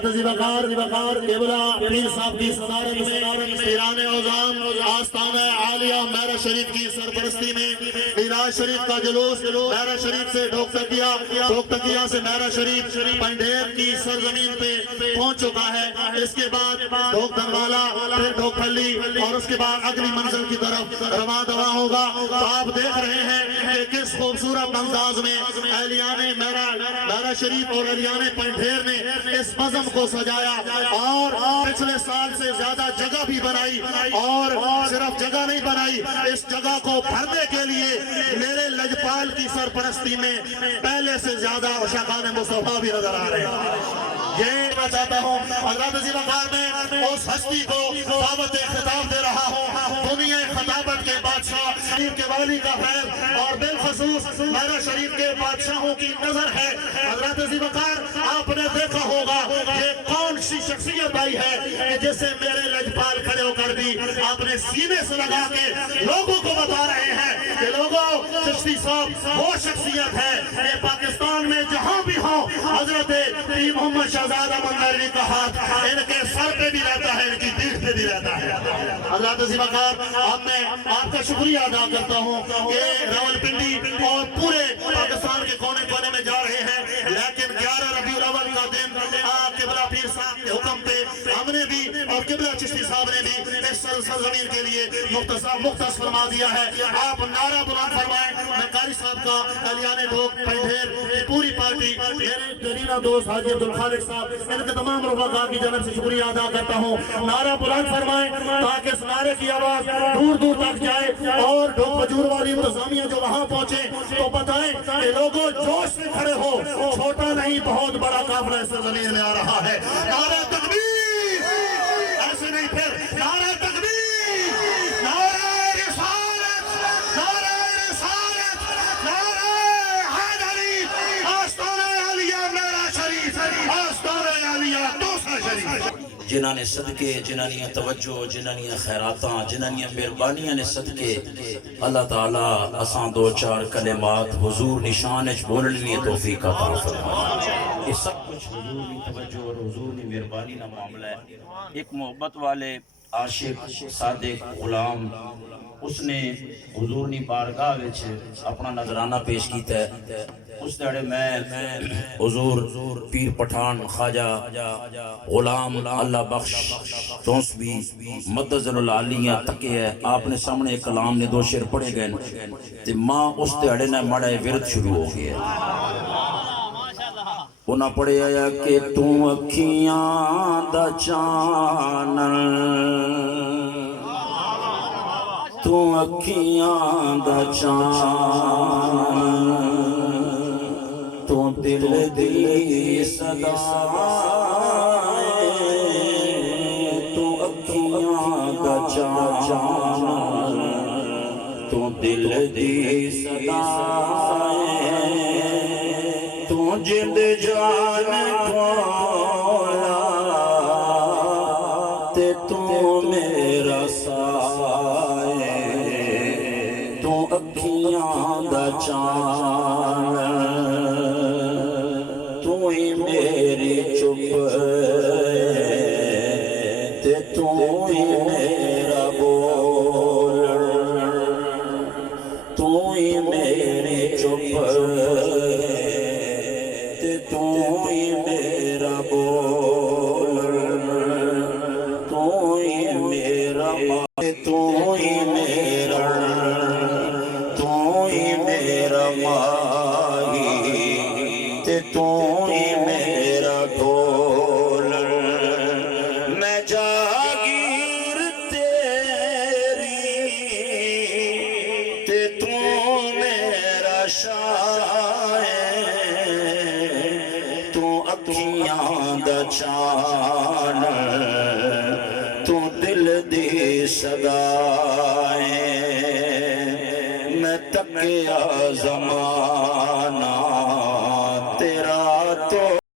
حضرت ذیبقار قبلہ پیر صاحب کی صدارت میں پیران اعظام آستانہ عالیہ میراشریف کی سرپرستی میں میراشریف کا جلوس میراشریف سے ڈھوک تکیہ سے میراشریف پنڈھیر کی سرزمین پہ پہنچ چکا ہے۔ اس کے بعد ڈھوک دھنوالا، پھر ڈھوک کھلی اور اس کے بعد اگلی منزل کی طرف رواں دواں ہوگا۔ تو آپ دیکھ رہے ہیں کہ کس خوبصورت انداز میں اہلیان میراشریف اور اہلیان پنڈھیر نے اس بزم کو سجایا اور پچھلے سال سے زیادہ جگہ بھی بنائی، اور صرف جگہ نہیں بنائی، اس جگہ کو بھرنے کے لیے میرے لجپال کی سرپرستی میں پہلے سے زیادہ عشاقان مصطفیٰ بھی نظر آ رہے ہیں۔ یہ میں چاہتا ہوں حضرت ذیبقار میں اس ہستی کو دعوت خطاب دے رہا ہوں، دنیا خطابت کے بادشاہ شریف کے والی کا فیض اور بالخصوص میراشریف کے بادشاہوں کی نظر ہے۔ حضرت ذیبقار آپ نے دیکھا ہوگا یہ کون سی شخصیت آئی ہے کہ جسے میرے لجپال کھڑے ہو کر بھی آپ نے سینے سے لگا کے لوگوں کو بتا رہے ہیں کہ لوگوں چشتی صاحب وہ شخصیت ہے کہ پاکستان میں جہاں بھی ہوں حضرت محمد شہزادہ مندرجی کا ہاتھ ان کے سر پہ بھی رہتا ہے، ان کی پیٹھ پہ بھی رہتا ہے۔ حضرت ذیبقار اب میں آپ کا شکریہ ادا کرتا ہوں کہ راولپنڈی اور پورے پاکستان کے کونے کونے میں جا رہے ہیں، لیکن 11 ربیع الاول کا دن قبلہ پیر صاحب کے حکم پہ ہم نے بھی اور قبلہ چشتی صاحب نے بھی اس سرزمین کے لیے مختص فرما دیا ہے۔ آپ نعرہ بلند فرمائیں۔ میں قاری صاحب کا اہلیان ڈھوک پنڈھیر کی پوری پارٹی میرے دلیرہ دوست حاجی عبدالخالق صاحب ان کے تمام رفقا کی جانب سے شکریہ ادا کرتا ہوں۔ نعرہ بلند فرمائیں تاکہ اس نعرے کی آواز دور دور تک جائے اور ڈھوک بجور والی انتظامیہ جو وہاں پہنچے تو بتائیں کہ لوگوں جوش میں کھڑے ہو، چھوٹا نہیں بہت بڑا قافلہ اس زمین میں آ رہا ہے۔ نعرہ تکبیر، ایسے نہیں پھر نعرہ تکبیر، نعرہ رسالت، نعرہ رسالت، نعرہ حیدری، آستانہ عالیہ میراشریف، آستانہ عالیہ دوستوں شریف۔ جنہاں نے صدقے، جنہاں نے توجہ، جنہاں نے خیراتاں، جنہاں نے مہربانیاں نے صدقے اللہ تعالیٰ اساں دو چار کلمات حضور نشانچ بولنے لیے توفیق عطا فرمائے۔ یہ سب کچھ حضور کی توجہ اور حضور کی مہربانی کا معاملہ ہے۔ ایک محبت والے عاشق صادق غلام اس نے حضور کی بارگاہ وچ اپنا نظرانہ پیش کیتا ہے۔ اس دیڑے میں حضور پیر پٹھان خواجہ غلام اللہ بخش تونس بھی مدد العالیہ تکے ہے، آپ نے سامنے ایک کلام نے دو شعر پڑھے گئے تے ماں اس دیڑے نے مڑے ورد شروع ہو گیا۔ انہاں پڑھے آیا کہ تو اکھیاں دا چانن، تو اکھیاں دا چانن، تو دل دی صدا، تو اکھیاں دا چانن، تو دل دی صدا، تو جند جان کولا، تے تو میرا سائے، تو اکھیاں دا چانن، تو ہی میری چپ، تے تو ہی میرا بول، تو ہی میری چپ، تو ہی میرا بول، تو ہی میرا ماں، تو ہی میرا، تو ہی میرا ماہی، تو ہی میرا گول، میں جاگیر تیری، تو میرا شاہ، اکھیاں دا چان، تو دل دی صدائیں، میں تکیا زمان